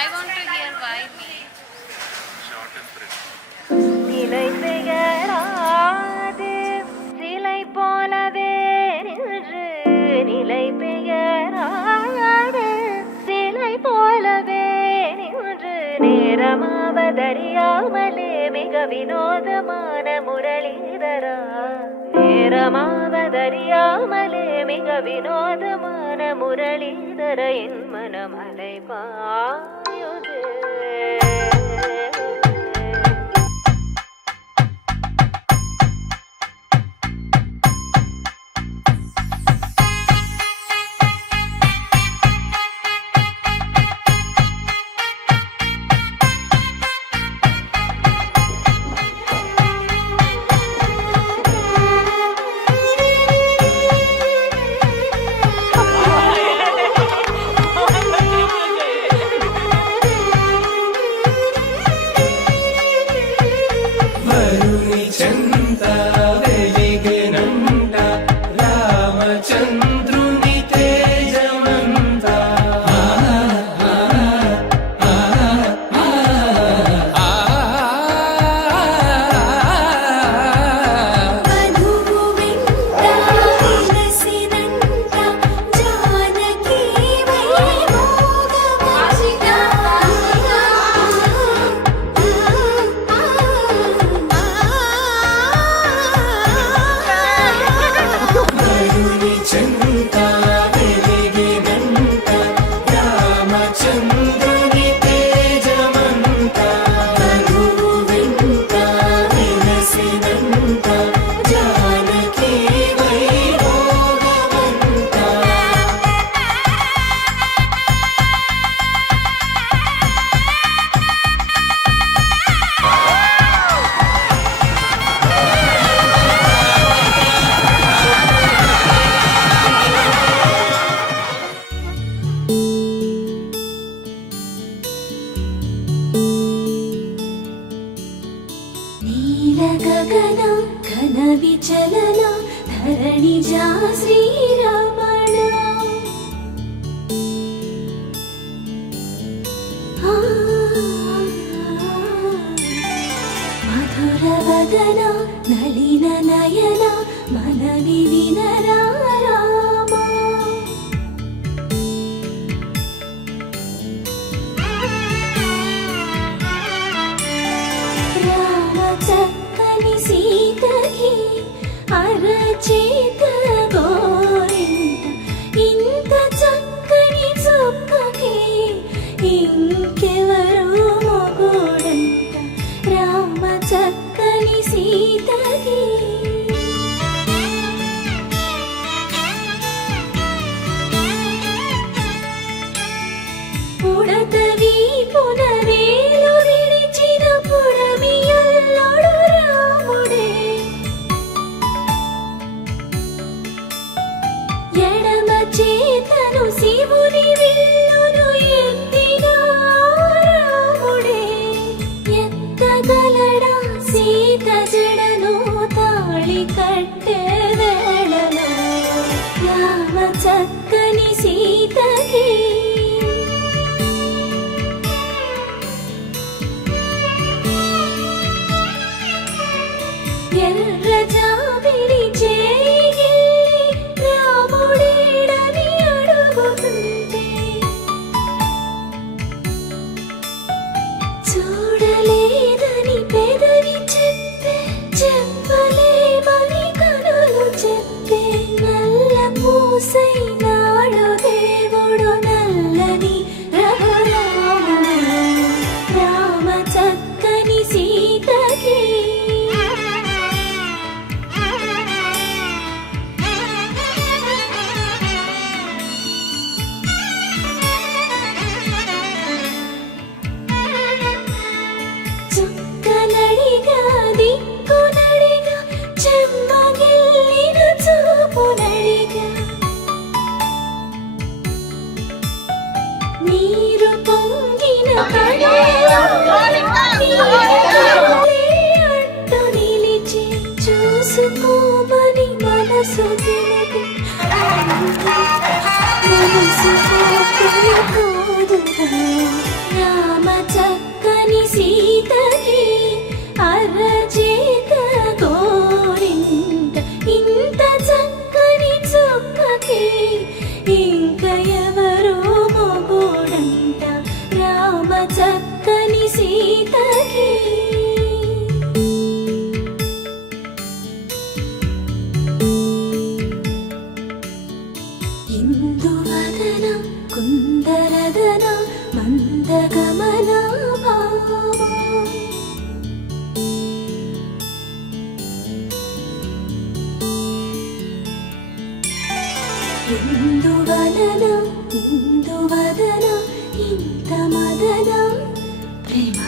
I want to hear why me. Short and fresh. நிலை பெயராது சிலை போலவே நின்று நிலை பெயராது சிலை போலவே நின்று நேரமாவதறியாமலே மிக வினோதமான முரளிதரா நேரமாவதறியாமலே மிக வினோதமான முரளிதர என் மனமலை பாயுது. ಗಗನ ಘನ ವಿಚಲನ ಧರಣಿಜ ಶ್ರೀರಮಣ ಮಧುರ ವದನ ನಳಿನ ನಯನ ಮನವಿ ವಿನರ ರಾಮ సీతకి అరచేత గోరింట ఇంత చక్కని చుక్కకి ఇంకెవరు మొగుడంట రామ చక్కని సీతకి ఉడత వీపున వేలు విడిచిన పుడమియల్లోడు రాముడే ఎడమ చేతను శివుని విల్లును ఎత్తిన రాముడే ఎత్తగలడా సీత జడను తాళి కట్టే వేళలో రామ చక్కని సీతకి ఎర్ర జాబిలి చేయి రాముడేడని అడుగుతుంటే చూడలేదని పెదవి చెప్పే చెప్పలేమని కనులు చెప్పే నల్ల పూసై నాడు దేవుడు నల్లని రఘురాముడు రామ చక్కని సీతకి చుక్కనడిగా దిక్కునడిగా చెమ్మగిల్లిన చూపునడిగా నీరు పొంగిన అట్టు నిలిచి చూసుకోమని మనసు తినది మనసు పోతున్న కోదుగా మృదువదన కుందరదన మందగమన భావా ఎందువలన ఇందువదన ఇంత మదన ప్రేమ